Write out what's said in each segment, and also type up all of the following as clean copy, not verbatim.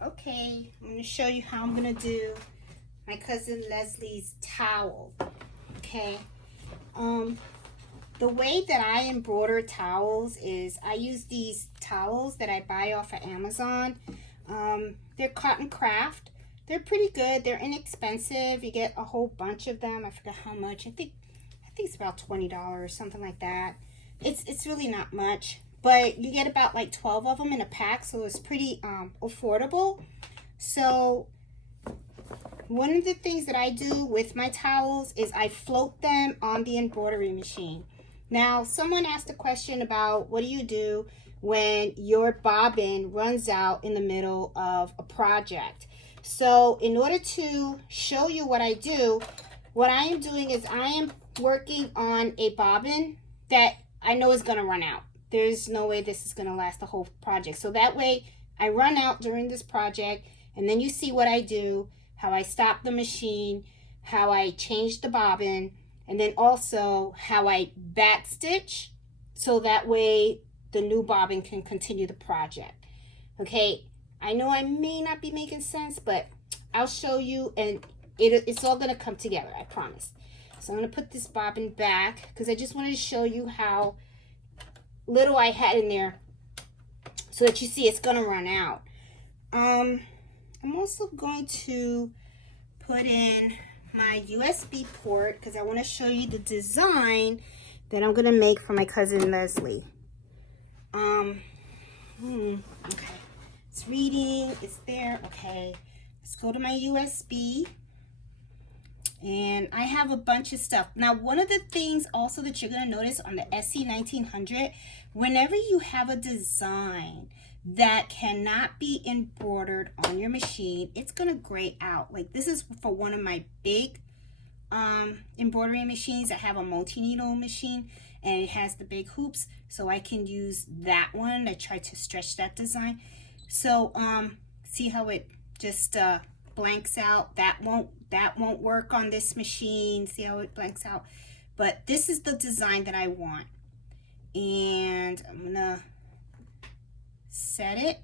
Okay, I'm going to show you how I'm going to do my cousin Leslie's towel. Okay. The way that I embroider towels is I use these towels that I buy off of Amazon. They're cotton craft. They're pretty good. They're inexpensive. You get a whole bunch of them. I forgot how much. I think it's about $20, something like that. It's really not much, but you get about like 12 of them in a pack, so it's pretty affordable. So one of the things that I do with my towels is I float them on the embroidery machine. Now, someone asked a question about what do you do when your bobbin runs out in the middle of a project. So in order to show you what I do, what I am doing is I am working on a bobbin that I know is going to run out. There's no way this is going to last the whole project. So that way I run out during this project, and then you see what I do, how I stop the machine, how I change the bobbin, and then also how I back stitch so that way the new bobbin can continue the project. Okay, I know I may not be making sense, but I'll show you, and it's all going to come together, I promise. So I'm going to put this bobbin back because I just wanted to show you how little I had in there so that you see it's going to run out. I'm also going to put in my USB port because I want to show you the design that I'm going to make for my cousin Leslie. Okay, it's reading, it's there. Okay, let's go to my USB. And I have a bunch of stuff. Now, one of the things also that you're going to notice on the SE1900, whenever you have a design that cannot be embroidered on your machine, it's going to gray out. Like this is for one of my big embroidery machines. I have a multi-needle machine and it has the big hoops, so I can use that one. I try to stretch that design. So see how it just blanks out? That won't work on this machine. See how it blanks out? But this is the design that I want, and I'm gonna set it,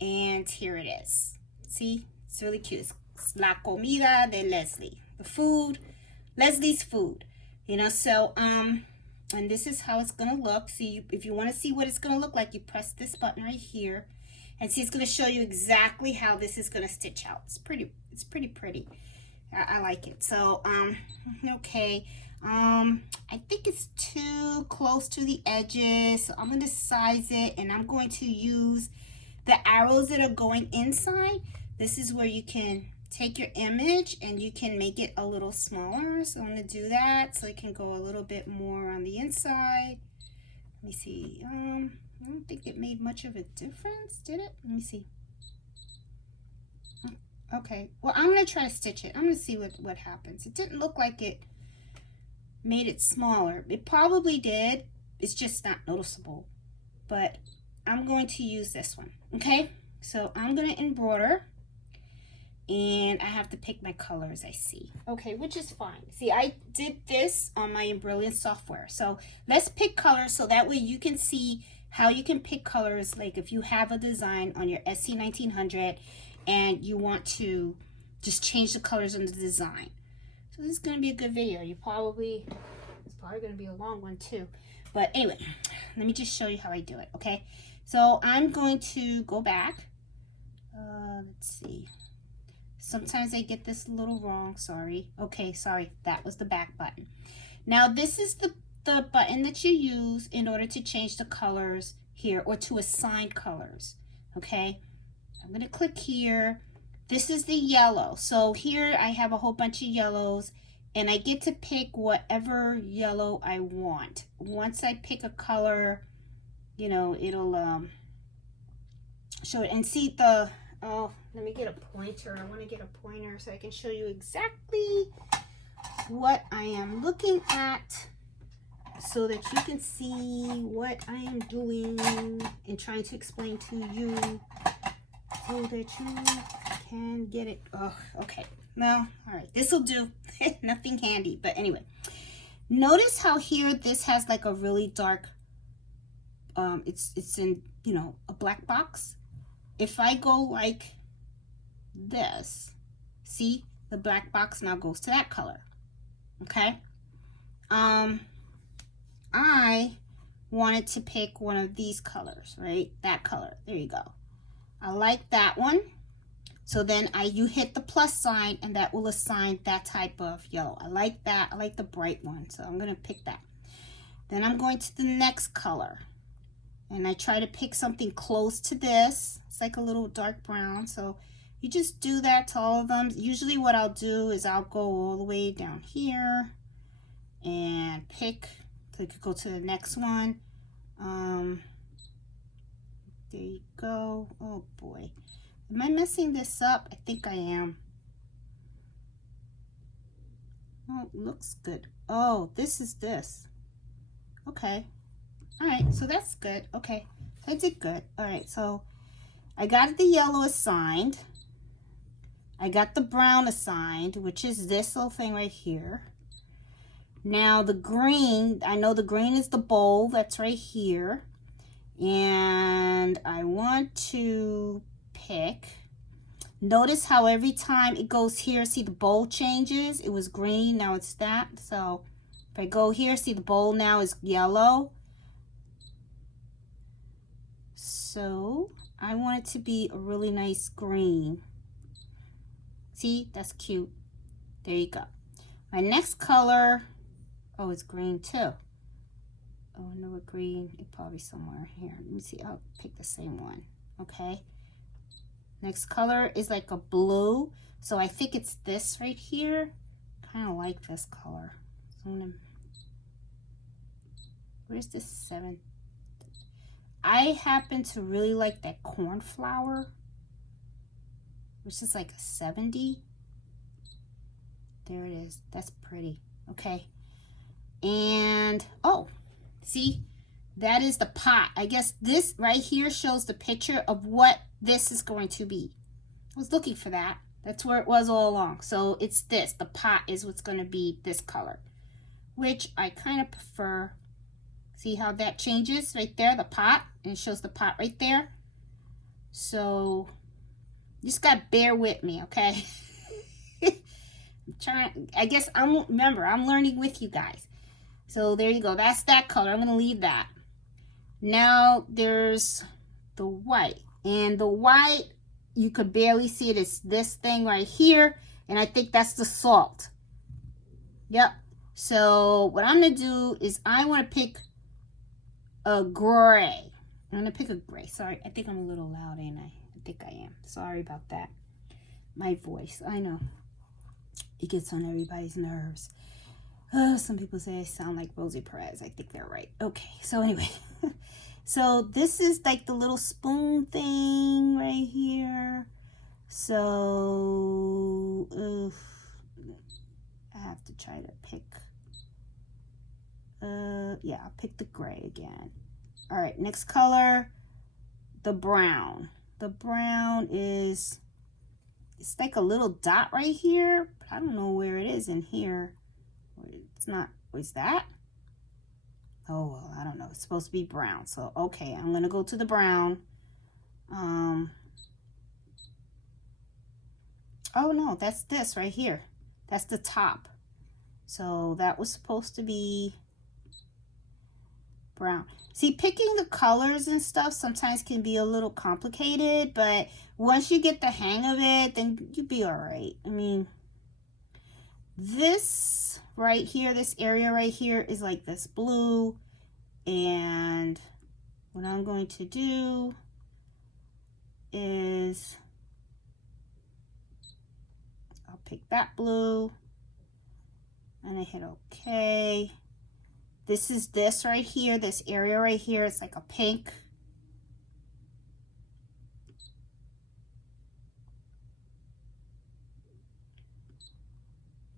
and here it is. See, it's really cute. It's la comida de Leslie, the food, Leslie's food, you know. So and this is how it's gonna look. See, if you want to see what it's gonna look like, you press this button right here, and see, it's gonna show you exactly how this is gonna stitch out. It's pretty pretty. I like it. So okay, I think it's too close to the edges, so I'm going to size it, and I'm going to use the arrows that are going inside. This is where you can take your image and you can make it a little smaller. So I'm going to do that so it can go a little bit more on the inside. Let me see. I don't think it made much of a difference, did it? Let me see. Okay, well, I'm going to try to stitch it. I'm going to see what happens. It didn't look like it made it smaller. It probably did. It's just not noticeable. But I'm going to use this one. Okay, so I'm going to embroider. And I have to pick my colors, I see. Okay, which is fine. See, I did this on my Embroidery software. So let's pick colors so that way you can see how you can pick colors. Like if you have a design on your SE1900 and you want to just change the colors in the design. So this is going to be a good video. It's probably going to be a long one too. But anyway, let me just show you how I do it, okay? So I'm going to go back. Let's see. Sometimes I get this a little wrong, sorry. Okay, sorry, that was the back button. Now this is the button that you use in order to change the colors here or to assign colors, okay? I'm going to click here. This is the yellow. So here I have a whole bunch of yellows and I get to pick whatever yellow I want. Once I pick a color, you know, it'll show it. And see the, oh, let me get a pointer. I want to get a pointer so I can show you exactly what I am looking at so that you can see what I am doing and trying to explain to you so that you can get it. Oh, okay. Well, all right. This will do. Nothing handy. But anyway, notice how here this has like a really dark, it's in, you know, a black box. if I go like this, see, the black box now goes to that color. Okay. I wanted to pick one of these colors, right? That color. There you go. I like that one. So then you hit the plus sign and that will assign that type of yellow. I like that. I like the bright one. So I'm going to pick that. Then I'm going to the next color. And I try to pick something close to this. It's like a little dark brown. So you just do that to all of them. Usually what I'll do is I'll go all the way down here and pick. So you could go to the next one. There you go. Oh boy. Am I messing this up? I think I am. Oh, it looks good. Oh, this is this. Okay. All right, so that's good. Okay, I did good. All right, so I got the yellow assigned. I got the brown assigned, which is this little thing right here. Now the green, I know the green is the bowl that's right here. And I want to pick, notice how every time it goes here, see the bowl changes. It was green, now it's that. So if I go here, see the bowl now is yellow. So I want it to be a really nice green. See, that's cute. There you go. My next color, oh, it's green too. Oh, I know what green, it's probably somewhere here. Let me see, I'll pick the same one, okay? Next color is like a blue. So I think it's this right here. Kind of like this color. So I'm gonna, where's this 7? I happen to really like that cornflower, which is like a 70. There it is. That's pretty. Okay. And, oh, see, that is the pot. I guess this right here shows the picture of what this is going to be. I was looking for that. That's where it was all along. So it's this. The pot is what's going to be this color, which I kind of prefer. See how that changes right there, the pot, and it shows the pot right there. So you just got to bear with me, okay? I'm trying, I guess I'm learning with you guys. So there you go. That's that color. I'm going to leave that. Now there's the white. And the white, you could barely see it. It's this thing right here. And I think that's the salt. Yep. So what I'm going to do is I want to pick a gray. I'm going to pick a gray. Sorry, I think I'm a little loud, ain't I? I think I am. Sorry about that. My voice, I know. It gets on everybody's nerves. Some people say I sound like Rosie Perez. I think they're right. Okay, so anyway. So this is like the little spoon thing right here. So I have to try to pick. Yeah, I'll pick the gray again. All right, next color, the brown. The brown is, it's like a little dot right here, but I don't know where it is in here. It's not, is that? Oh, well, I don't know. It's supposed to be brown. So, okay, I'm going to go to the brown. Oh, no, that's this right here. That's the top. So that was supposed to be brown. See, picking the colors and stuff sometimes can be a little complicated, but once you get the hang of it, then you'll be all right. I mean, this right here, this area right here is like this blue, and what I'm going to do is I'll pick that blue and I hit OK. This is this right here, this area right here, it's like a pink.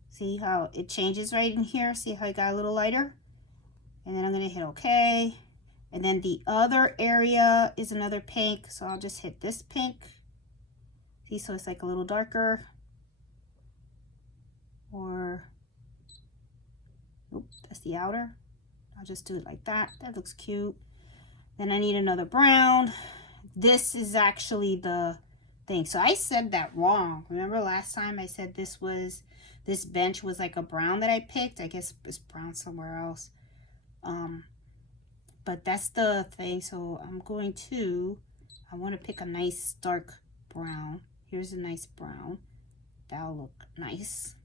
See how it changes right in here? See how it got a little lighter? And then I'm going to hit OK. And then the other area is another pink, so I'll just hit this pink. See, so it's like a little darker. Or, oop, that's the outer. I'll just do it like that. That looks cute. Then I need another brown. this is actually the thing. So I said that wrong. Remember last time I said this bench was like a brown that I picked? I guess it's brown somewhere else. But that's the thing. So I want to pick a nice dark brown. Here's a nice brown. That'll look nice.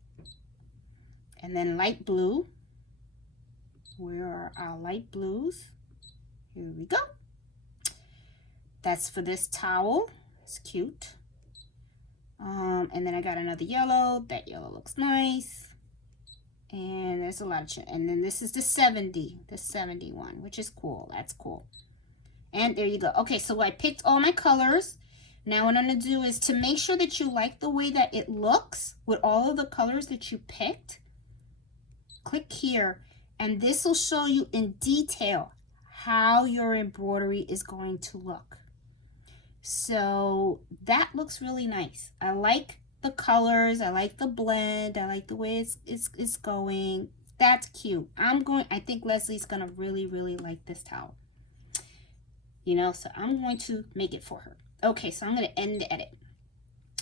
And then light blue. Where are our light blues? Here we go. That's for this towel. It's cute. And then I got another yellow. That yellow looks nice. And there's a lot of, and then this is the 71, which is cool. That's cool. And there you go. Okay, so I picked all my colors. Now what I'm going to do is to make sure that you like the way that it looks with all of the colors that you picked. Click here, and this will show you in detail how your embroidery is going to look. So that looks really nice. I like the colors. I like the blend. I like the way it's going. That's cute. I think Leslie's gonna really, really like this towel. You know, so I'm going to make it for her. Okay, so I'm gonna end the edit.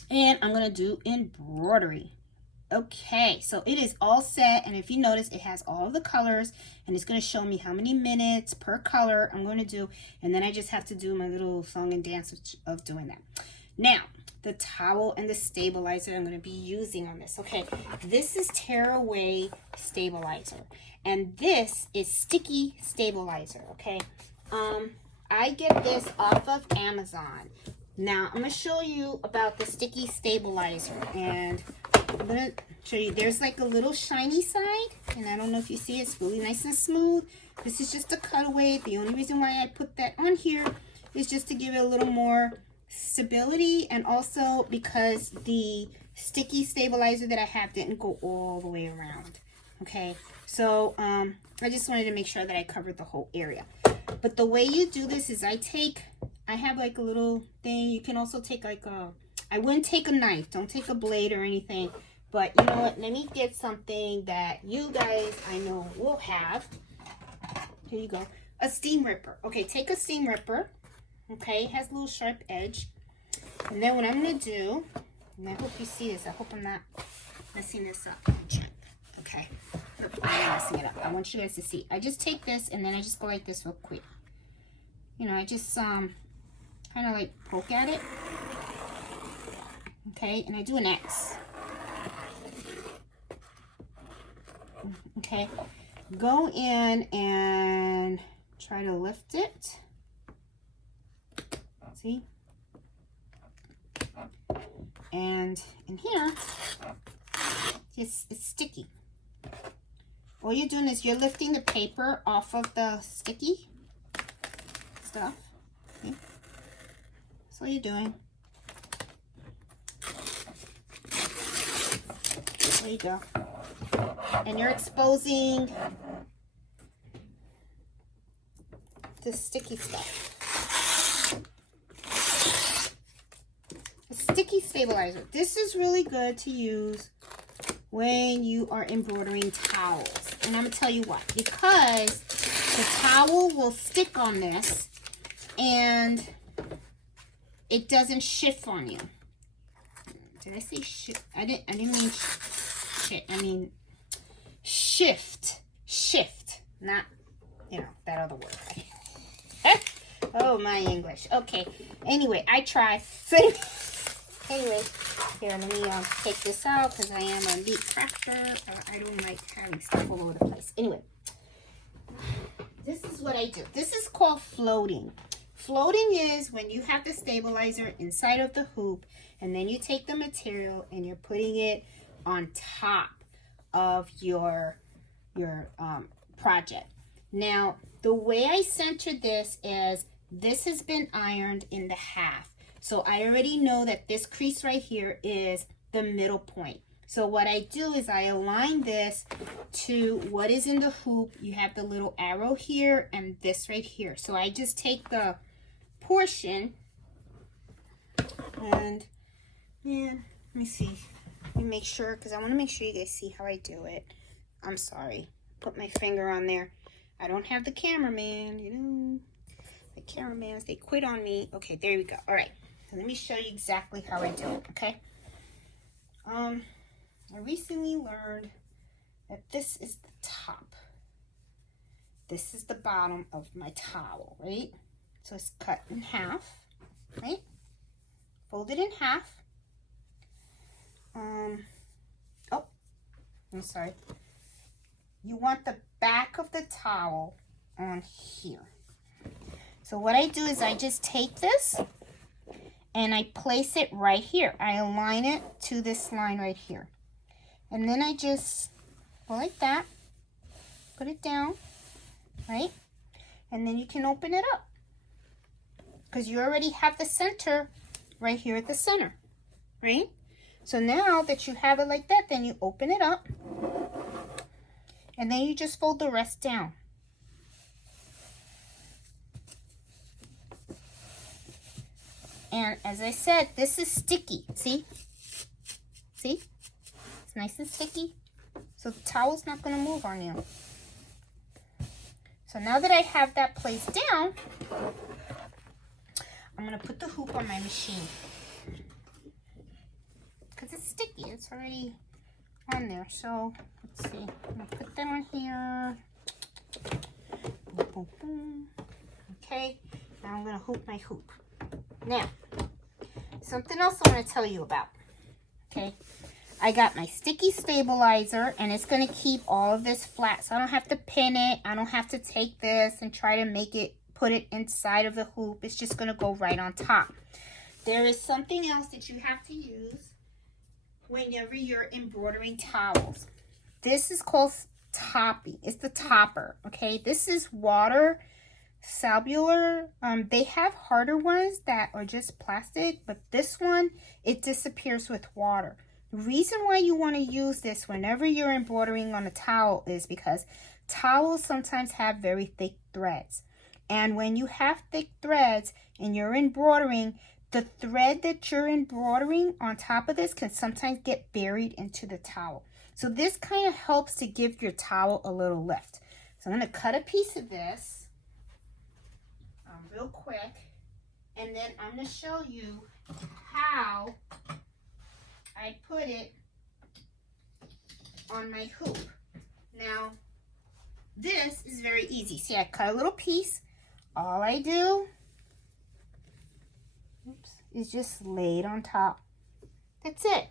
And I'm gonna do embroidery. Okay, so it is all set, and if you notice, it has all of the colors, and it's going to show me how many minutes per color I'm going to do, and then I just have to do my little song and dance of doing that. Now, the towel and the stabilizer I'm going to be using on this. Okay, this is Tearaway Stabilizer, and this is Sticky Stabilizer, okay? I get this off of Amazon. Now, I'm going to show you about the Sticky Stabilizer, and I'm going to show you, there's like a little shiny side, and I don't know if you see it, it's really nice and smooth. This is just a cutaway. The only reason why I put that on here is just to give it a little more stability, and also because the sticky stabilizer that I have didn't go all the way around. Okay, so I just wanted to make sure that I covered the whole area. But the way you do this is I have like a little thing. You can also take like I wouldn't take a knife. Don't take a blade or anything. But you know what? Let me get something that you guys, I know, will have. Here you go. A steam ripper. Okay, take a steam ripper. Okay, it has a little sharp edge. And then what I'm going to do, and I hope you see this. I hope I'm not messing this up. Check. Okay. I'm not messing it up. I want you guys to see. I just take this and then I just go like this real quick. You know, I just kind of like poke at it. Okay, and I do an X. Okay, go in and try to lift it. See? And in here, it's sticky. All you're doing is you're lifting the paper off of the sticky stuff. Okay. That's all you're doing. There you go. And you're exposing the sticky stuff. The sticky stabilizer. This is really good to use when you are embroidering towels. And I'm going to tell you why. Because the towel will stick on this and it doesn't shift on you. Did I say shift? I didn't mean shit. I mean shift. Shift. Not, you know, that other word. Oh, my English. Okay. Anyway, I try. Anyway, here, let me take this out because I am a meat crafter. I don't like having stuff all over the place. Anyway, this is what I do. This is called floating. Floating is when you have the stabilizer inside of the hoop, and then you take the material and you're putting it on top of your project. Now, the way I centered this is this has been ironed in the half. So I already know that this crease right here is the middle point. So what I do is I align this to what is in the hoop. You have the little arrow here and this right here. So I just take the portion and, man, let me see. Let me make sure, because I want to make sure you guys see how I do it. I'm sorry. Put my finger on there. I don't have the cameraman, you know. The cameramans, they quit on me. Okay, there we go. All right, so let me show you exactly how I do it, okay? I recently learned that this is the top. This is the bottom of my towel, right? So it's cut in half, right? Fold it in half. Oh, I'm sorry. You want the back of the towel on here. So what I do is I just take this and I place it right here. I align it to this line right here. And then I just go like that, put it down, right? And then you can open it up because you already have the center right here at the center, right? So now that you have it like that, then you open it up and then you just fold the rest down. And as I said, this is sticky. See? See? It's nice and sticky. So the towel's not going to move on you. So now that I have that placed down, I'm going to put the hoop on my machine. Because it's sticky. It's already on there. So let's see. I'm going to put them on here. Boom, boom, boom. Okay. Now I'm going to hoop my hoop. Now, something else I want to tell you about, okay? I got my sticky stabilizer, and it's going to keep all of this flat, so I don't have to pin it. I don't have to take this and try to make it, put it inside of the hoop. It's just going to go right on top. There is something else that you have to use whenever you're embroidering towels. This is called topping. It's the topper, okay? This is water cellular. They have harder ones that are just plastic, but this one, it disappears with water. The reason why you want to use this whenever you're embroidering on a towel is because towels sometimes have very thick threads, and when you have thick threads and you're embroidering, the thread that you're embroidering on top of this can sometimes get buried into the towel. So this kind of helps to give your towel a little lift. So I'm going to cut a piece of this real quick, and then I'm going to show you how I put it on my hoop. Now, this is very easy. See, I cut a little piece. All I do, is just lay it on top. That's it.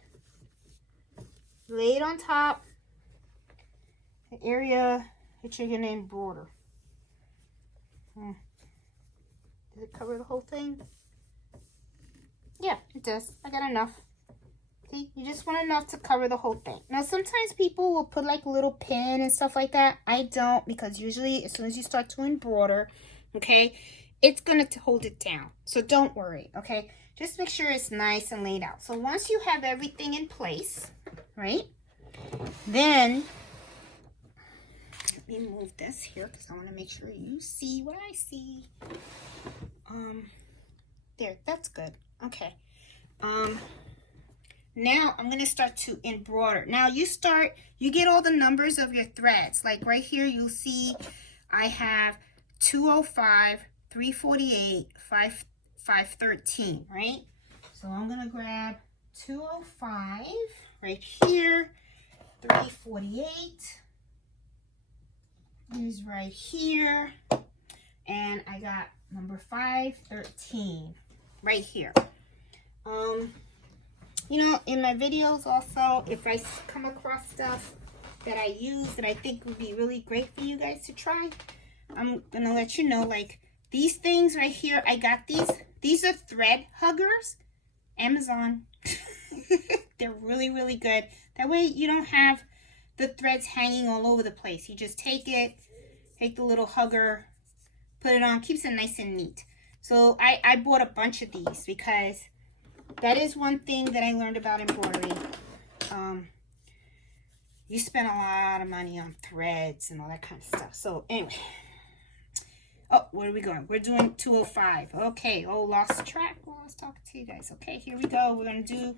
Lay it on top, the area that you're going to embroider. Does it cover the whole thing? Yeah, it does. I got enough. See, you just want enough to cover the whole thing. Now, sometimes people will put like a little pin and stuff like that. I don't, because usually as soon as you start to embroider, okay, it's going to hold it down. So don't worry, okay? Just make sure it's nice and laid out. So once you have everything in place, right, then let me move this here because I want to make sure you see what I see. There, that's good. Okay. Now I'm going to start to embroider. Now you get all the numbers of your threads. Like right here, you'll see I have 205, 348, 513, right? So I'm going to grab 205 right here, 348 is right here, and I got number 513 right here. You know, in my videos also, if I come across stuff that I use that I think would be really great for you guys to try, I'm gonna let you know. Like these things right here, I got these. These are thread huggers, Amazon. They're really, really good. That way you don't have the threads hanging all over the place. You just take it, take the little hugger, put it on, keeps it nice and neat. So I bought a bunch of these because that is one thing that I learned about embroidery. You spend a lot of money on threads and all that kind of stuff. So anyway, oh, where are we going? We're doing 205. Okay, oh, lost track while I was talking to you guys. Okay, here we go. We're going to do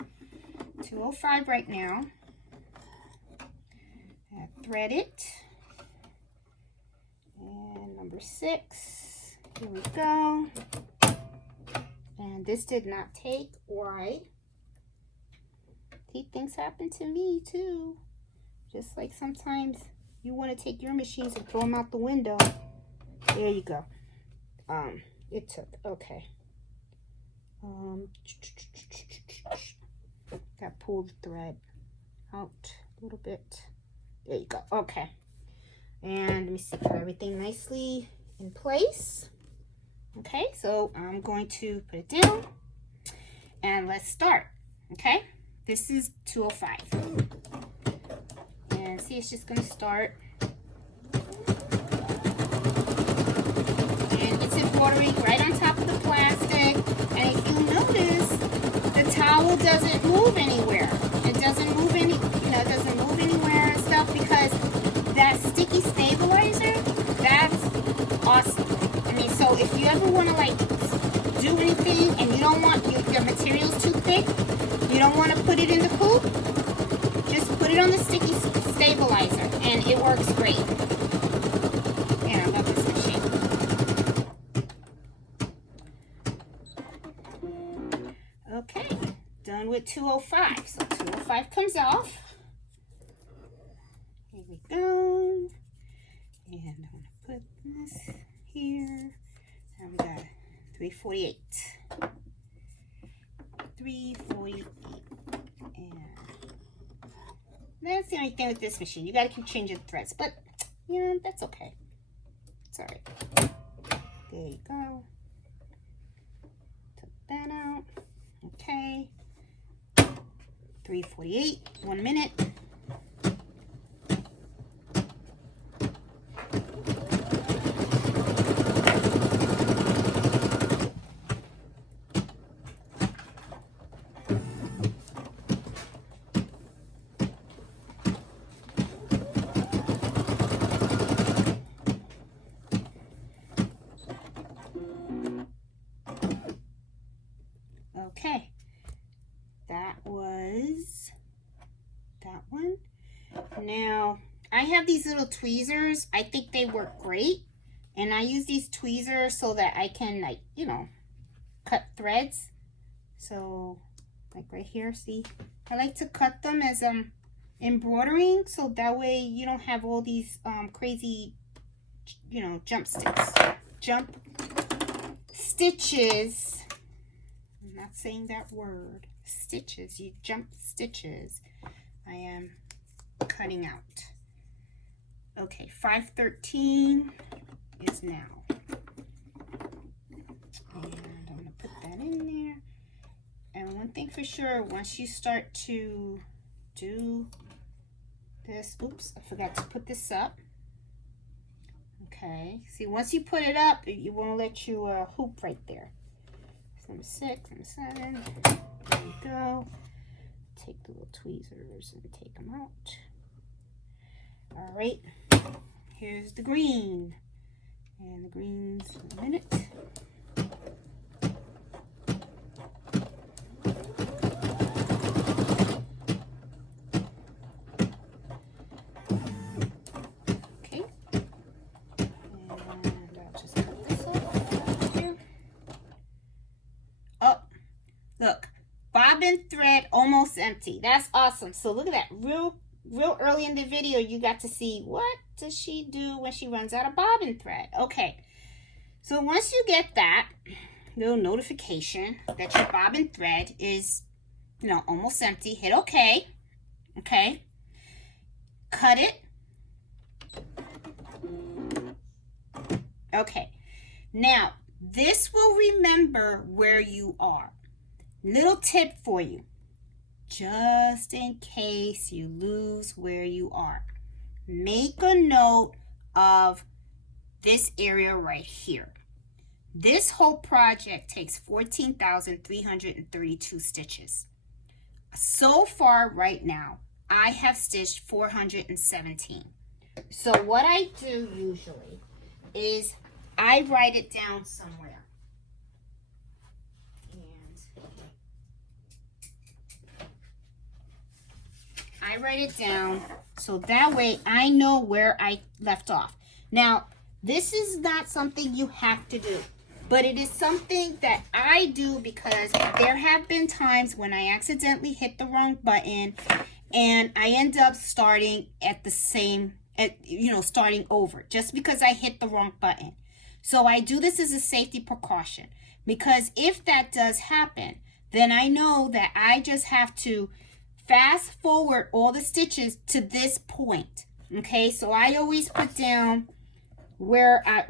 205 right now. Thread it. And number 6. Here we go. And this did not take right. See, things happen to me too. Just like sometimes you want to take your machines and throw them out the window. There you go. It took, okay. Got to pull the thread out a little bit. There you go. Okay. And let me see, put everything nicely in place. Okay, so I'm going to put it down and let's start. Okay, this is 205. And see, it's just going to start. And it's embroidery right on top of the plastic. And if you notice, the towel doesn't move anywhere. It doesn't move it doesn't move anywhere and stuff because that sticky stabilizer, that's awesome. I mean, so if you ever want to like do anything and you don't want your material's too thick, you don't want to put it in the coop, just put it on the sticky stabilizer and it works great. Yeah, I love this machine. Okay, done with 205. So 205 comes off. Here we go. And I'm going to put this here. And we got 348. 348. And that's the only thing with this machine. You got to keep changing the threads. But, yeah, that's okay. It's alright. There you go. Took that out. Okay. 348. 1 minute. Okay, that was that one. Now, I have these little tweezers. I think they work great. And I use these tweezers so that I can, like, you know, cut threads. So, like right here, see? I like to cut them as embroidering. So that way you don't have all these crazy, you know, jump stitches. I'm not saying that word. Stitches. You jump stitches. I am cutting out. Okay, 513 is now. And I'm going to put that in there. And one thing for sure, once you start to do this, oops, I forgot to put this up. Okay, see, once you put it up, it won't let you hoop right there. Number 6, number 7. There you go. Take the little tweezers and take them out. All right. Here's the green. And the green's in a minute. Okay. And I'll just cut this off here. Oh, look, bobbin thread almost empty. That's awesome. So look at that. Real early in the video, you got to see what does she do when she runs out of bobbin thread. Okay, so once you get that little notification that your bobbin thread is, you know, almost empty, hit OK. Okay, cut it. Okay, now this will remember where you are. Little tip for you, just in case you lose where you are, make a note of this area right here. This whole project takes 14,332 stitches. So far right now, I have stitched 417. So what I do usually is I write it down somewhere. I write it down so that way I know where I left off. Now, This is not something you have to do, but it is something that I do because there have been times when I accidentally hit the wrong button and I end up starting at the same, starting over just because I hit the wrong button. So I do this as a safety precaution, because if that does happen, then I know that I just have to fast forward all the stitches to this point. Okay, so I always put down where I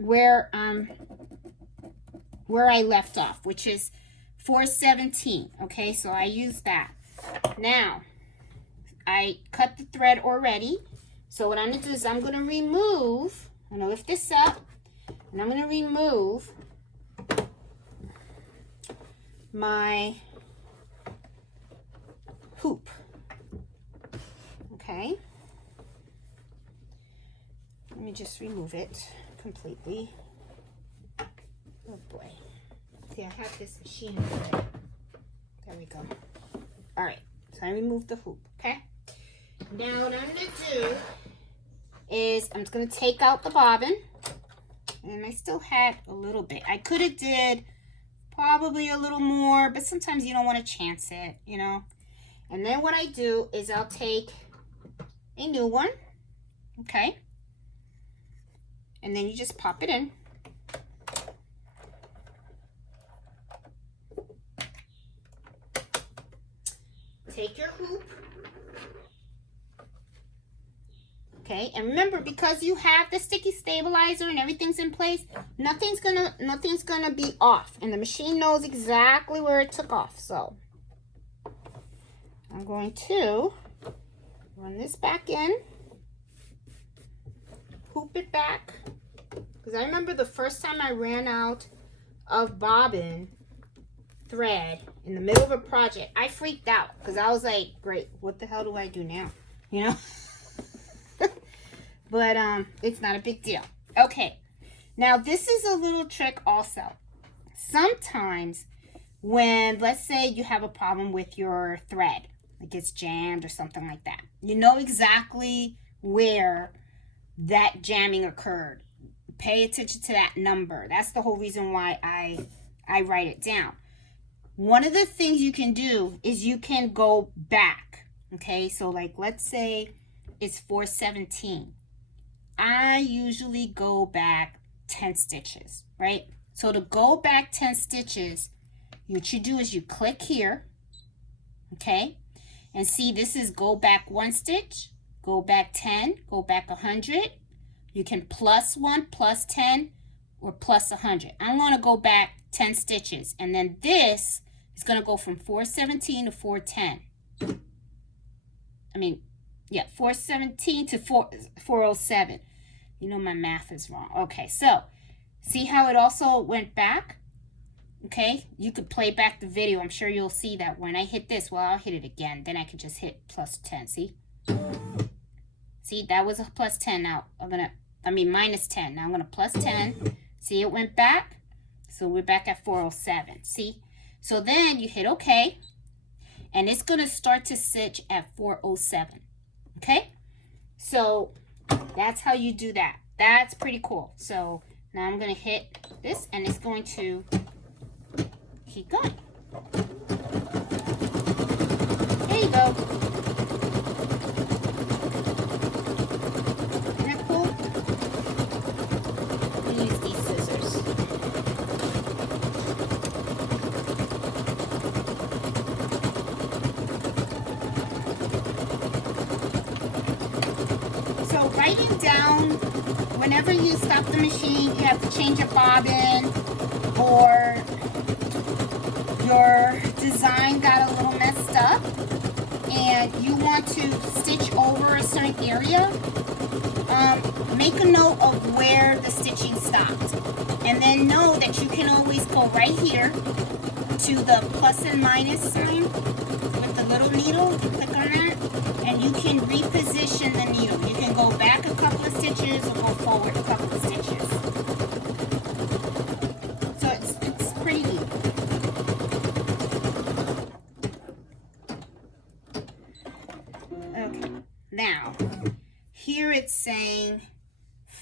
left off, which is 417. Okay, so I use that. Now I cut the thread already, so what I'm gonna do is I'm gonna lift this up, and I'm gonna remove my hoop. Okay, let me just remove it completely. Oh boy. See, I have this machine over there. We go. All right, so I removed the hoop. Okay, now what I'm gonna do is I'm just gonna take out the bobbin, and I still had a little bit. I could have did probably a little more, but sometimes you don't want to chance it, And then what I do is I'll take a new one, okay, and then you just pop it in. Take your hoop, okay, and remember, because you have the sticky stabilizer and everything's in place, nothing's gonna be off, and the machine knows exactly where it took off. So I'm going to run this back in, hoop it back, because I remember the first time I ran out of bobbin thread in the middle of a project, I freaked out because I was like, great, what the hell do I do now? But it's not a big deal. Okay, now this is a little trick also. Sometimes when, let's say you have a problem with your thread, it gets jammed or something like that, you know exactly where that jamming occurred. Pay attention to that number. That's the whole reason why I write it down. One of the things you can do is you can go back. Okay, so like let's say it's 417. I usually go back 10 stitches, right? So to go back 10 stitches, what you do is you click here, okay? And see, this is go back 1 stitch, go back 10, go back 100. You can plus 1, plus 10, or plus 100. I want to go back 10 stitches, and then this is going to go from 417 to 410. 417 to 407. My math is wrong. Okay, so see how it also went back? Okay, you could play back the video. I'm sure you'll see that when I hit this, well, I'll hit it again. Then I can just hit plus 10, see? See, that was a plus 10. Now, minus 10. Now I'm going to plus 10. See, it went back. So we're back at 407. See? So then you hit OK. And it's going to start to stitch at 407. Okay? So that's how you do that. That's pretty cool. So now I'm going to hit this, and it's going to keep going. There you go. Isn't that cool? Let me use these scissors. So writing down, whenever you stop the machine, you have to change a bobbin, or your design got a little messed up and you want to stitch over a certain area, make a note of where the stitching stopped, and then know that you can always go right here to the plus and minus sign with the little needle. You click on that and you can reposition the needle. You can go back a couple of stitches or go forward a couple of stitches. So it's pretty neat. Okay, now here it's saying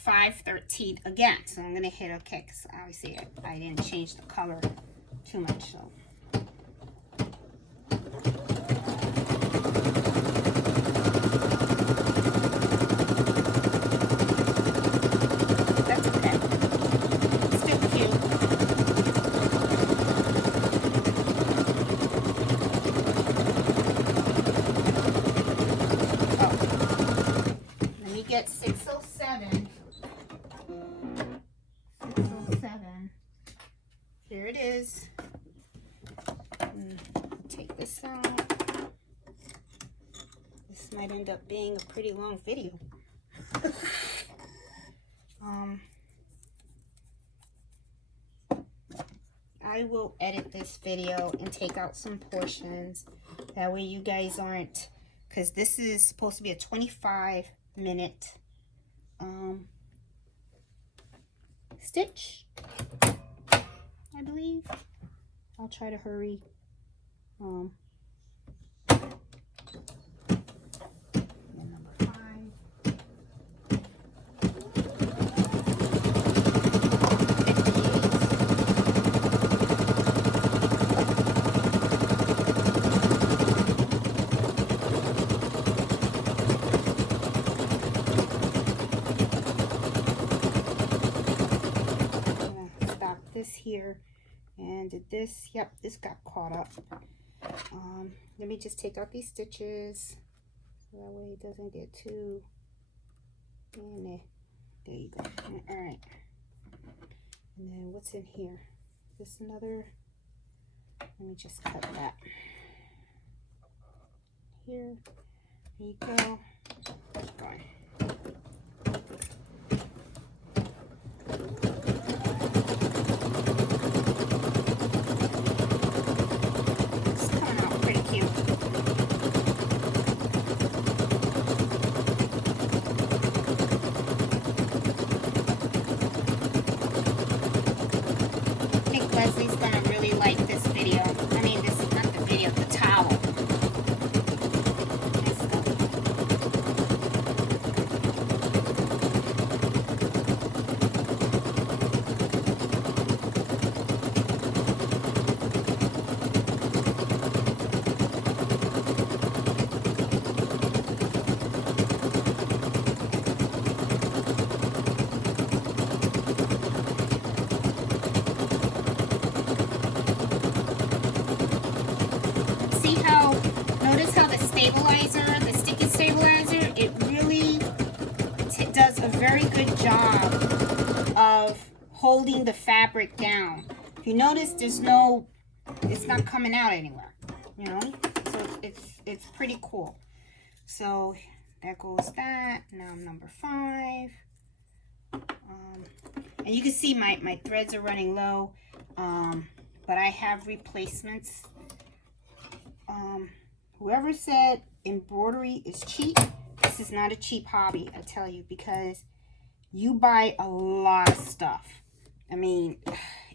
513 again. So I'm gonna hit OK, because obviously I didn't change the color too much. So that's okay. Still cute. Get 607. 607. Here it is. Take this out. This might end up being a pretty long video. I will edit this video and take out some portions. That way you guys aren't, because this is supposed to be a 25-minute stitch, I believe. I'll try to hurry. Number 5. This here, and did this, yep, this got caught up. Let me just take out these stitches so that way it doesn't get too in there. There you go. All right, and then what's in here? This another, let me just cut that here. There you go. Keep going. Leslie's gonna really like this video. I mean, this is not the video, the towel. The sticky stabilizer, it really does a very good job of holding the fabric down. If you notice, there's no, it's not coming out anywhere, you know, so it's pretty cool. So there goes that. Now number 5. And you can see my threads are running low, but I have replacements. Whoever said embroidery is cheap, this is not a cheap hobby, I tell you, because you buy a lot of stuff. I mean,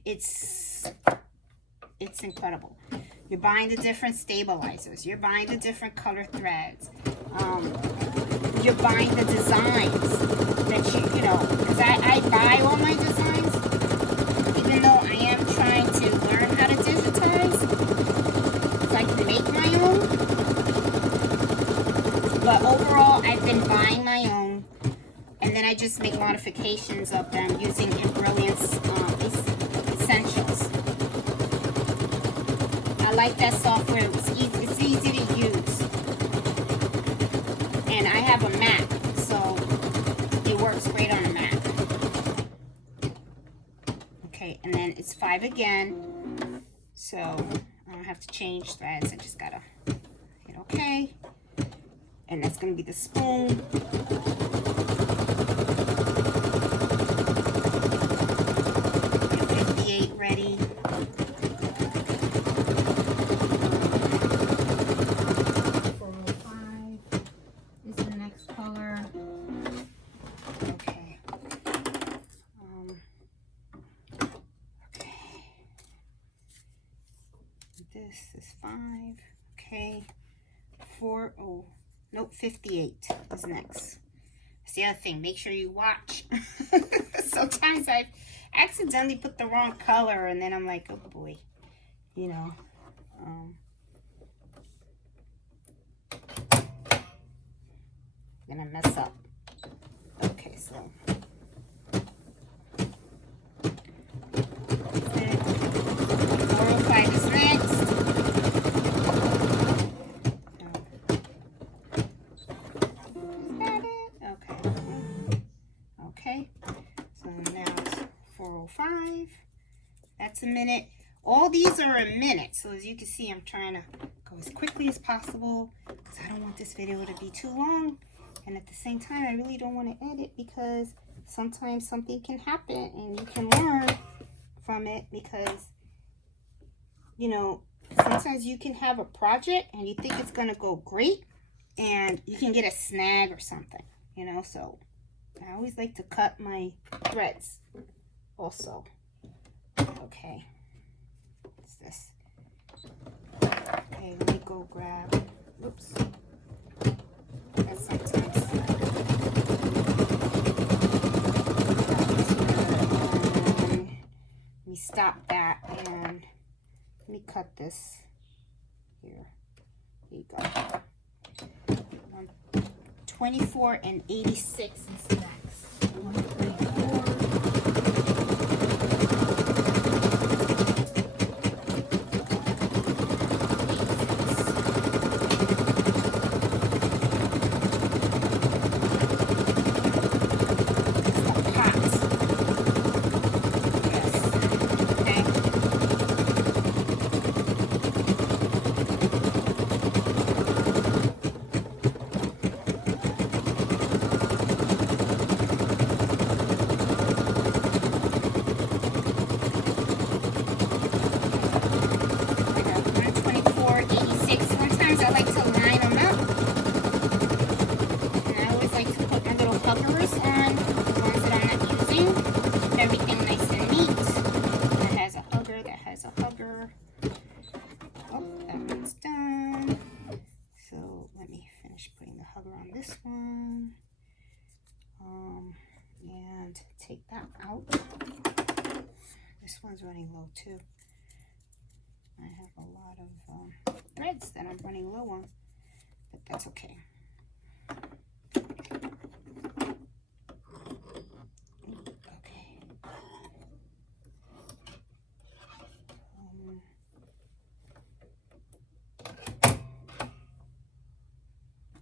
it's incredible. You're buying the different stabilizers. You're buying the different color threads. You're buying the designs that you know, because I buy all my designs, even though I am trying to learn how to digitize, so I can make my own. But overall, I've been buying my own, and then I just make modifications of them using Embroidery's essentials. I like that software. It's easy to use, and I have a Mac, so it works great on a Mac. Okay, and then it's 5 again, so I don't have to change threads. I just gotta hit OK. And that's going to be the spoon. 58 ready. 405 is the next color. Okay. Okay. This is 5. Okay. 4. Oh. Nope, 58 is next. That's the other thing. Make sure you watch. Sometimes I've accidentally put the wrong color, and then I'm like, oh boy, you know. Gonna mess up. Okay, so 405 is next. Is that it? Okay. Okay. So now it's 405. That's a minute. All these are a minute. So as you can see, I'm trying to go as quickly as possible because I don't want this video to be too long. And at the same time, I really don't want to edit because sometimes something can happen and you can learn from it because, you know, sometimes you can have a project and you think it's going to go great and you can get a snag or something, you know. So I always like to cut my threads also. Okay. What's this? Okay, let me go grab, whoops. Sometimes let me stop that and let me cut this here. There you go. 24 and 86 is next. 134. Take that out. This one's running low too. I have a lot of threads that I'm running low on, but that's okay.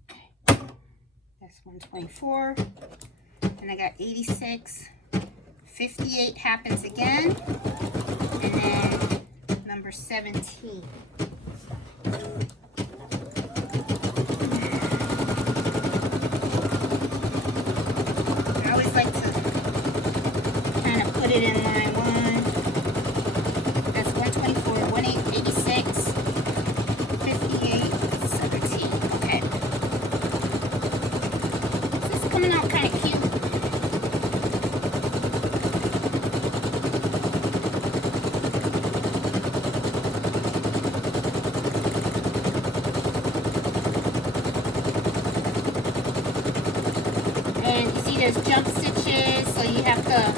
Okay. That's 124. And I got 86. 58 happens again. And then number 17. I always like to kind of put it in line one. That's 124, 86, 58, 17. Okay. This is coming out kind of cute. There's jump stitches, so you have to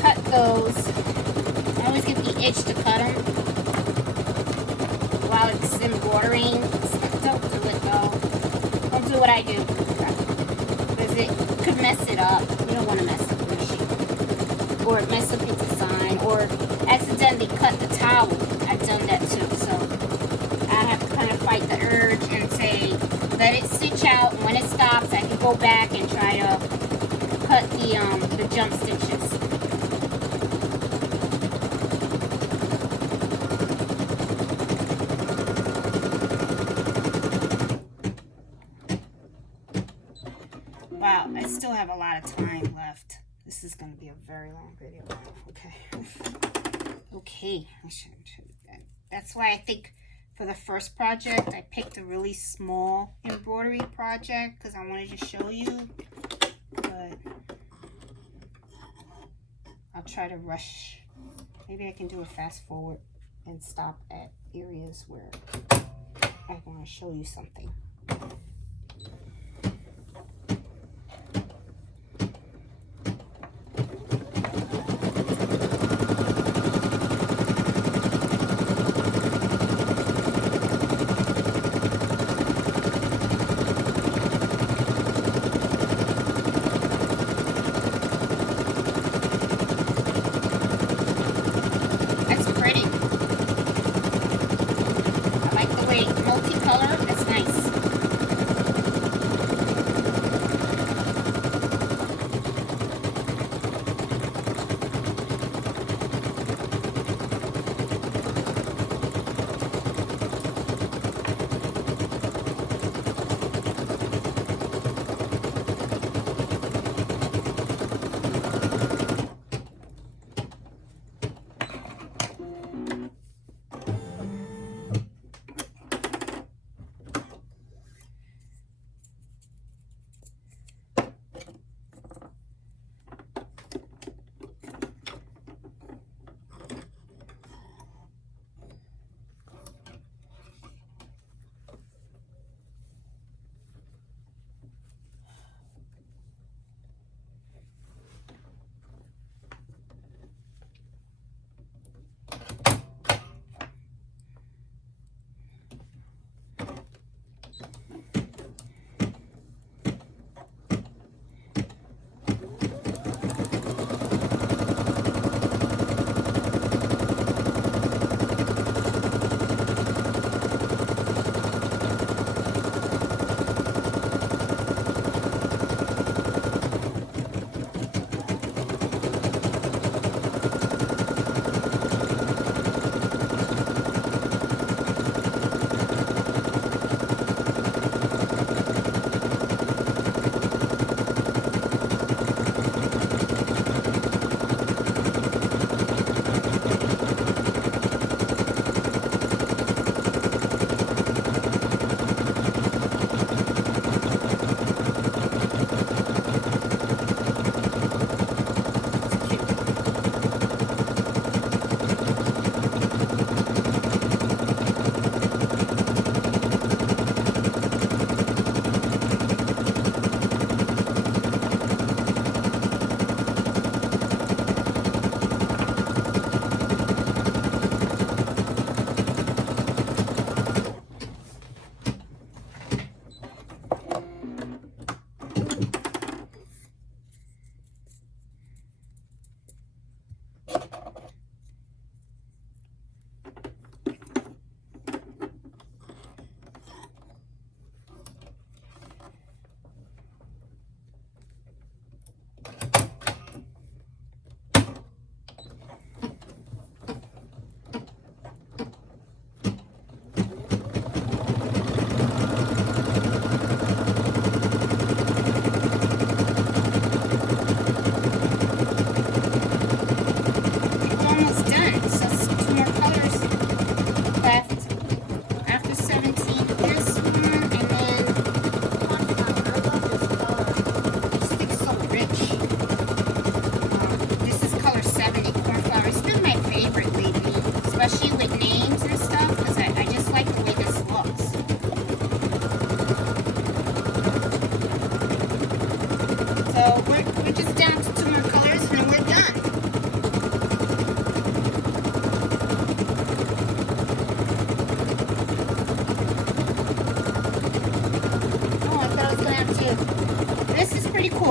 cut those. I always get the itch to cut them while it's embroidering. Don't do it though. Don't do what I do because it could mess it up. You don't want to mess up the machine or mess up your design or accidentally cut the towel. I've done that too, so I have to kind of fight the urge and say, let it stitch out, and when it stops, I can go back and try to cut the jump stitches. Wow, I still have a lot of time left. This is going to be a very long video. Okay. Okay. That's why I think for the first project, I picked a really small embroidery project because I wanted to show you, but I'll try to rush. Maybe I can do a fast forward and stop at areas where I want to show you something.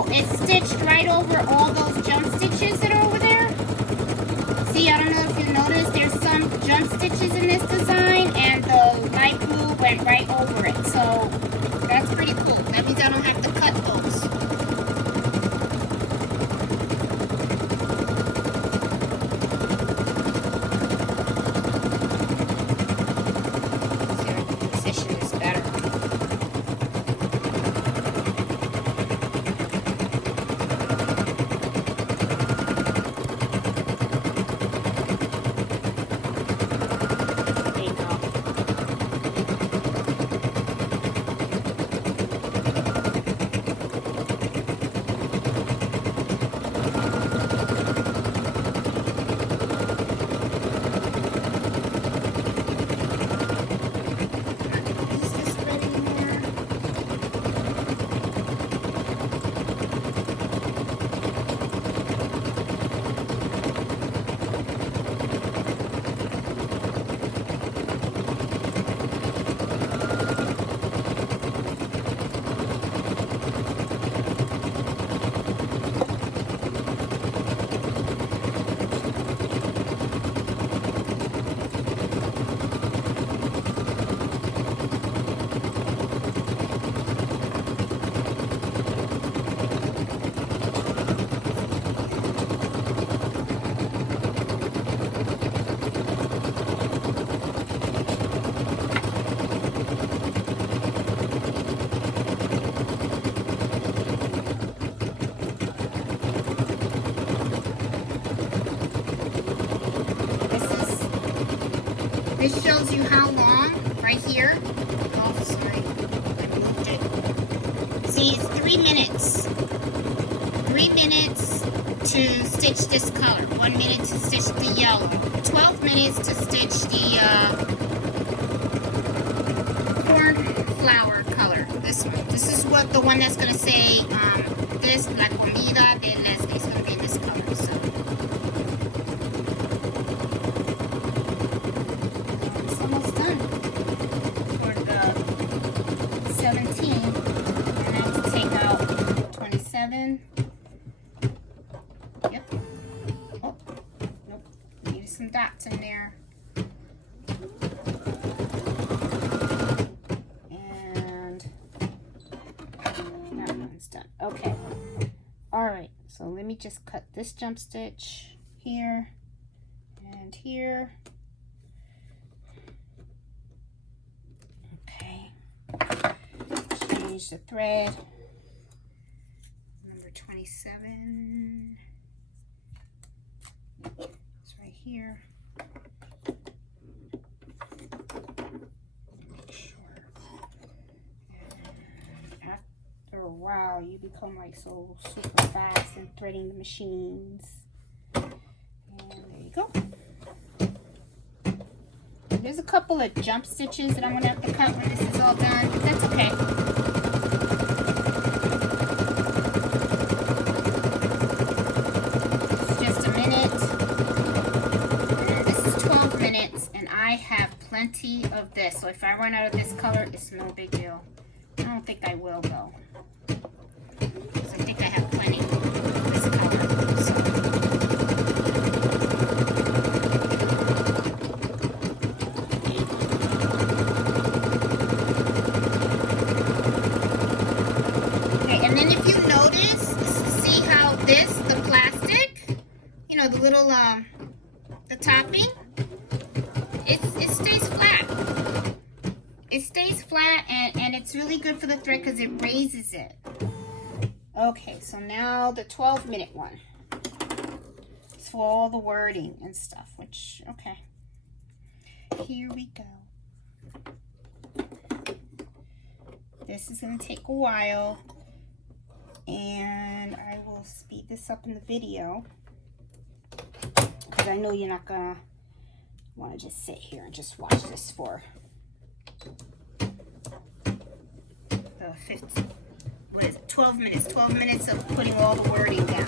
It's stitched right over all those jump stitches that are over there. See, I don't know if you noticed, there's some jump stitches in this design, and the light blue went right over it. So that's pretty cool. That means I don't have to cut those. See if the position is better. This shows you how long, right here. Oh, sorry, I moved it. See, it's 3 minutes. 3 minutes to stitch this color. 1 minute to stitch the yellow. 12 minutes to stitch the cornflower color. This one. This is what the one that's going to say, this, La Comida de Leslie, is going to be in this color. So. For the 17, and I have to take out 27. Yep. Oh, nope. Needed some dots in there. And that one's done. Okay. Alright, so let me just cut this jump stitch here and here. Change the thread. Number 27. It's right here. Make sure. And after a while, you become like so super fast in threading the machines. And there you go. There's a couple of jump stitches that I'm going to have to cut when this is all done, but that's okay. It's just a minute. And this is 12 minutes, and I have plenty of this. So if I run out of this color, it's no big deal. I don't think I will, though. Because I think I have plenty of this color. So. And then if you notice, see how the plastic, you know, the little, the topping, it stays flat. It stays flat, and it's really good for the thread because it raises it. Okay, so now the 12-minute one. It's for all the wording and stuff, which, okay. Here we go. This is going to take a while, and I will speed this up in the video because I know you're not going to want to just sit here and just watch this for the 15, what is it, 12 minutes. 12 minutes of putting all the wording down.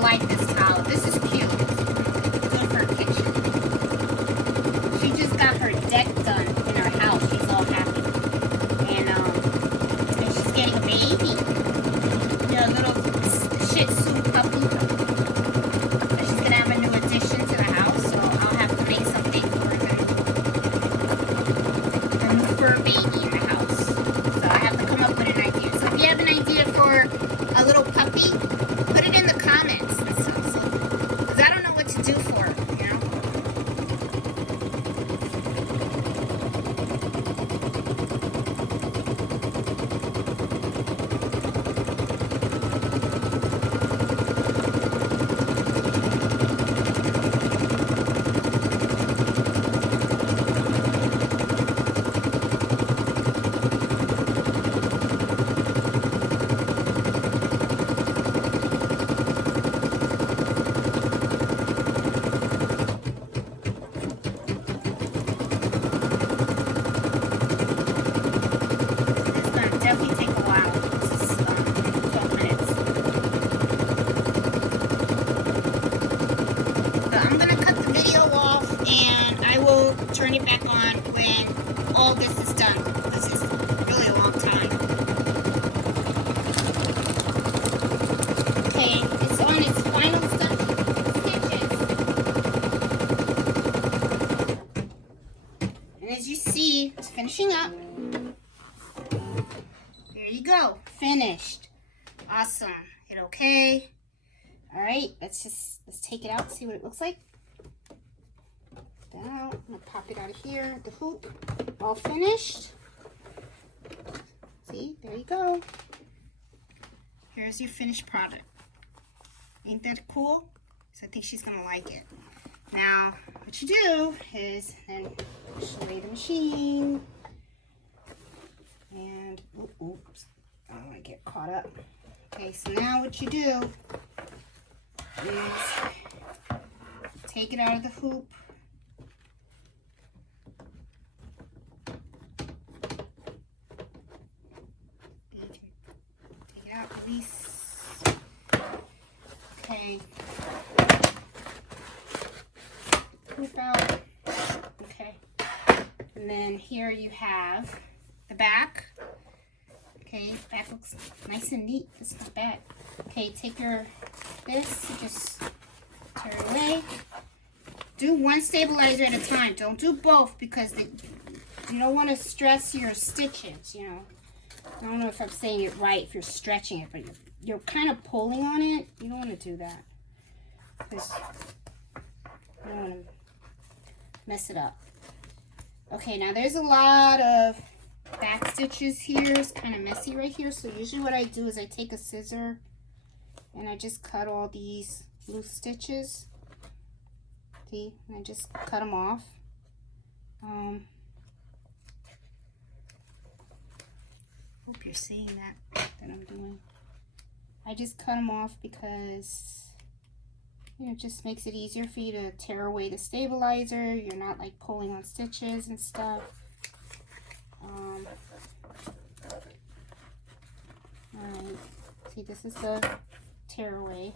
Like this towel. This is cute. Good for her kitchen. She just got her deck done in her house. She's all happy. And she's getting a baby. You know, little Shih Tzu puppy. And she's gonna have a new addition to the house, so I'll have to make something for them. A new fur baby in the house. So I have to come up with an idea. So if you have an idea for a little puppy, put it in the comments. Do for it, you know? Turn it back on when all this is done. This is really a long time. Okay, it's on its final stitches. And as you see, it's finishing up. There you go, finished. Awesome. Hit okay. All right, let's take it out, see what it looks like. Out. I'm gonna pop it out of here. The hoop, all finished. See, there you go. Here's your finished product. Ain't that cool? So I think she's gonna like it. Now, what you do is then push away the machine. And oops, I don't want to get caught up. Okay, so now what you do is take it out of the hoop. Okay, hoop out. Okay, and then here you have the back. Okay, back looks nice and neat. It's not bad. Okay, take this, just tear it away. Do one stabilizer at a time. Don't do both because you don't want to stress your stitches, you know. I don't know if I'm saying it right, if you're stretching it, but you're kind of pulling on it. You don't want to do that because you don't want to mess it up. Okay, now there's a lot of back stitches here. It's kind of messy right here. So usually what I do is I take a scissor and I just cut all these loose stitches. See, and I just cut them off. Hope you're seeing that I'm doing. I just cut them off because, you know, it just makes it easier for you to tear away the stabilizer. You're not like pulling on stitches and stuff. Alright, see, this is the tear away.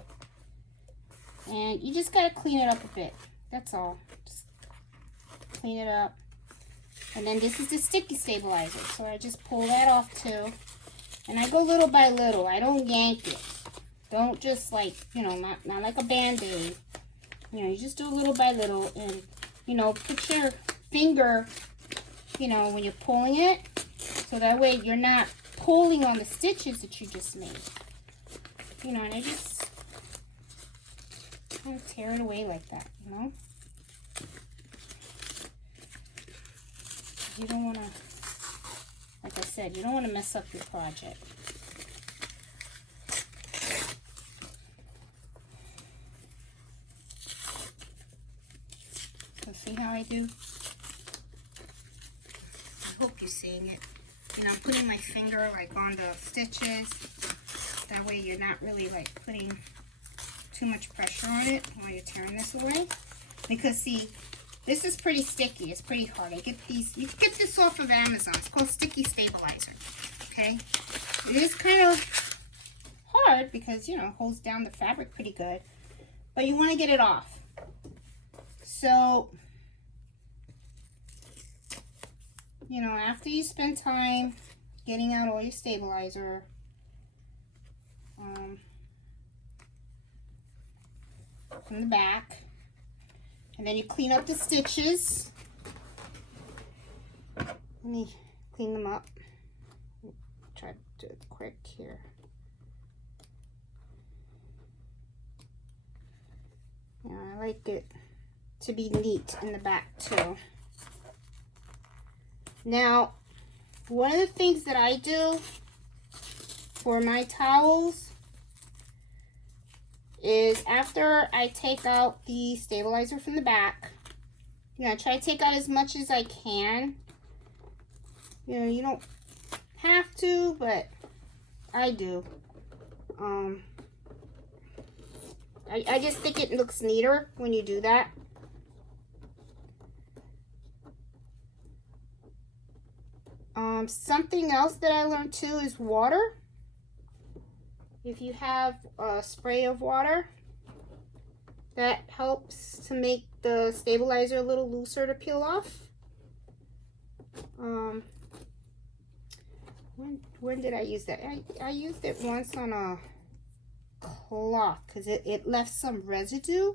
And you just gotta clean it up a bit. That's all. Just clean it up. And then this is the sticky stabilizer. So I just pull that off too. And I go little by little. I don't yank it. Don't just like, you know, not like a Band-Aid. You know, you just do little by little, and, you know, put your finger, you know, when you're pulling it, so that way you're not pulling on the stitches that you just made. You know, and I just kind of tear it away like that, you know. You don't want to, like I said, you don't want to mess up your project. So see how I do? I hope you're seeing it. You know, I'm putting my finger like on the stitches. That way you're not really like putting too much pressure on it while you're tearing this away. Because see, this is pretty sticky. It's pretty hard. I get these, you can get this off of Amazon. It's called Sticky Stabilizer. Okay? It is kind of hard because, you know, it holds down the fabric pretty good. But you want to get it off. So, you know, after you spend time getting out all your stabilizer, from the back, and then you clean up the stitches. Let me clean them up. Try to do it quick here. Yeah, I like it to be neat in the back too. Now, one of the things that I do for my towels is after I take out the stabilizer from the back, you know, I try to take out as much as I can. You know, you don't have to, but I do. I just think it looks neater when you do that. Something else that I learned too is water. If you have a spray of water, that helps to make the stabilizer a little looser to peel off. When did I use that? I used it once on a cloth because it left some residue,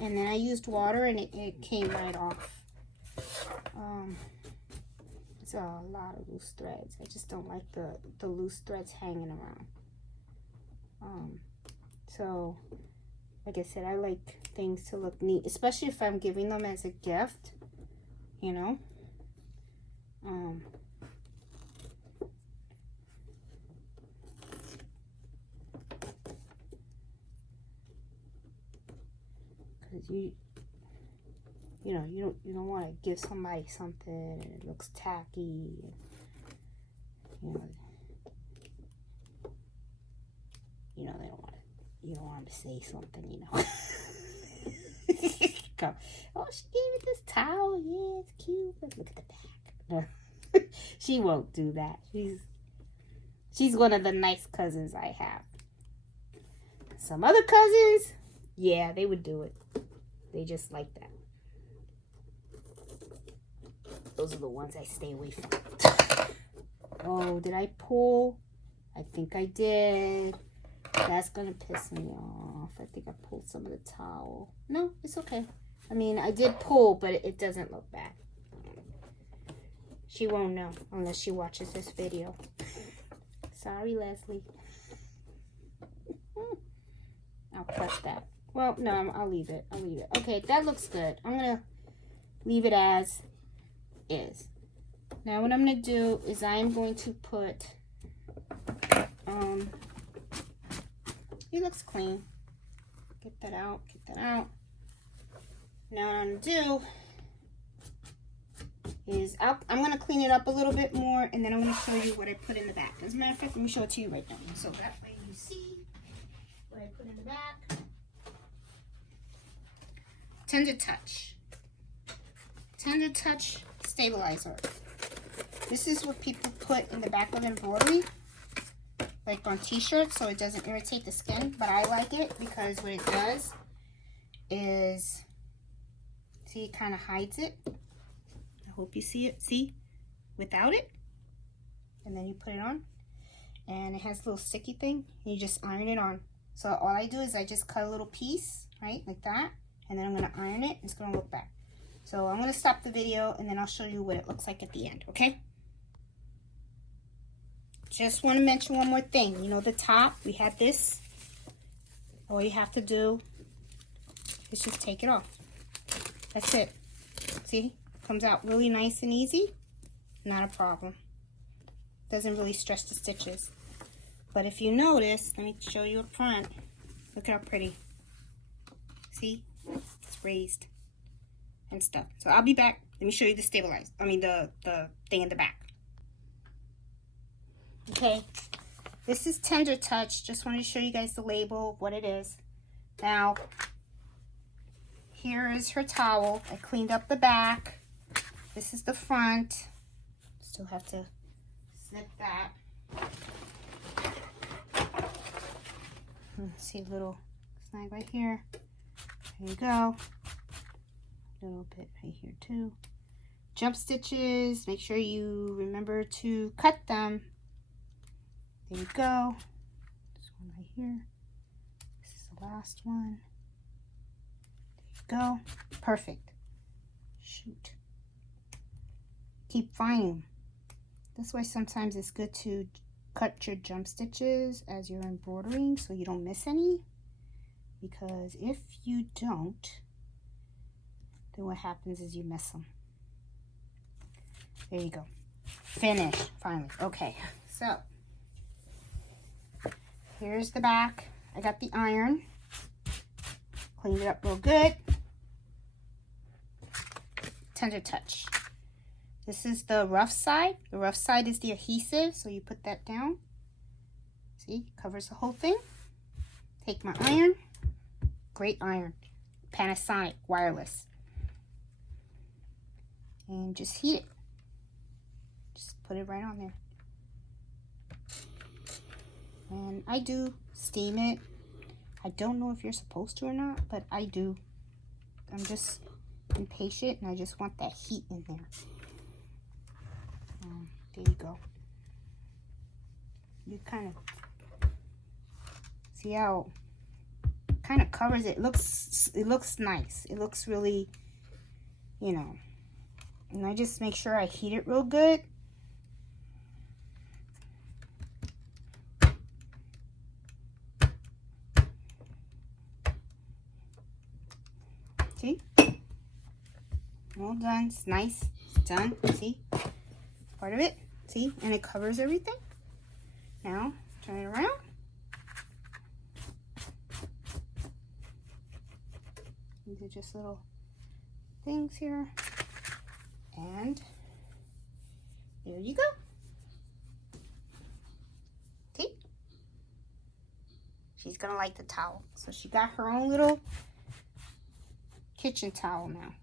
and then I used water and it came right off. It's a lot of loose threads. I just don't like the loose threads hanging around. So like I said, I like things to look neat, especially if I'm giving them as a gift, you know. Because you don't want to give somebody something and it looks tacky, and, you know, you don't want to say something, you know. Come, oh, she gave me this towel. Yeah, it's cute, but look at the back. No. She won't do that. She's one of the nice cousins I have. Some other cousins, yeah, they would do it. They just like that. Those are the ones I stay away from. Oh, did I pull? I think I did. That's gonna piss me off. I think I pulled some of the towel. No, it's okay. I mean, I did pull, but it doesn't look bad. She won't know unless she watches this video. Sorry, Leslie. I'll cut that. Well, no, I'll leave it. I'll leave it. Okay, that looks good. I'm gonna leave it as is. Now what I'm gonna do is I'm going to put it looks clean. Get that out, get that out. Now what I'm gonna do is I'm gonna clean it up a little bit more, and then I'm gonna show you what I put in the back. As a matter of fact, let me show it to you right now, so that way you see what I put in the back. Tender Touch. Tender Touch stabilizer. This is what people put in the back of embroidery, like on t-shirts, so it doesn't irritate the skin, but I like it because what it does is, see, it kind of hides it. I hope you see it. See? Without it. And then you put it on, and it has a little sticky thing, and you just iron it on. So all I do is I just cut a little piece, right, like that, and then I'm going to iron it. It's going to look back. So I'm going to stop the video, and then I'll show you what it looks like at the end, okay? Just want to mention one more thing. You know the top, we have this. All you have to do is just take it off. That's it. See? Comes out really nice and easy. Not a problem. Doesn't really stretch the stitches. But if you notice, let me show you up front. Look at how pretty. See? It's raised and stuff. So I'll be back. Let me show you the the thing in the back. Okay. This is Tender Touch. Just wanted to show you guys the label, what it is. Now, here is her towel. I cleaned up the back. This is the front. Still have to snip that. See a little snag right here. There you go. A little bit right here too. Jump stitches. Make sure you remember to cut them. There you go. This one right here. This is the last one. There you go. Perfect. Shoot. Keep finding. That's why sometimes it's good to cut your jump stitches as you're embroidering so you don't miss any. Because if you don't, then what happens is you miss them. There you go. Finished. Finally. Okay. So, here's the back. I got the iron. Cleaned it up real good. Tender Touch. This is the rough side. The rough side is the adhesive, so you put that down. See, covers the whole thing. Take my iron. Great iron. Panasonic, wireless. And just heat it. Just put it right on there. And I do steam it. I don't know if you're supposed to or not, but I do. I'm just impatient and I just want that heat in there. There you go. You kind of see how kind of covers it. It looks nice. It looks really, you know. And I just make sure I heat it real good. See? All done. It's nice. It's done. See? Part of it. See? And it covers everything. Now, turn it around. These are just little things here. And there you go. See? She's going to like the towel. So she got her own little kitchen towel now.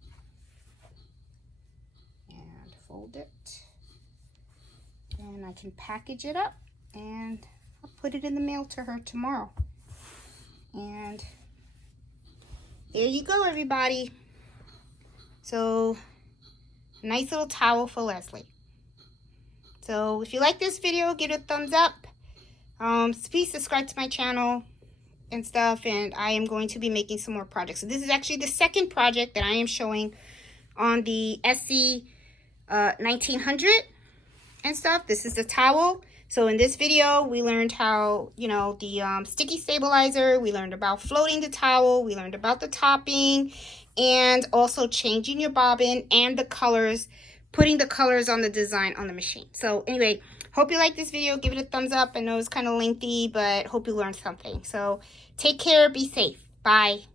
And fold it. And I can package it up and I'll put it in the mail to her tomorrow. And there you go, everybody. So, nice little towel for Leslie. So, if you like this video, give it a thumbs up. Please subscribe to my channel and stuff. And I am going to be making some more projects. So, this is actually the second project that I am showing on the SE1900 and stuff. This is the towel. So in this video, we learned how, you know, the sticky stabilizer. We learned about floating the towel. We learned about the topping and also changing your bobbin and the colors, putting the colors on the design on the machine. So anyway, hope you like this video. Give it a thumbs up. I know it's kind of lengthy, but hope you learned something. So take care. Be safe. Bye.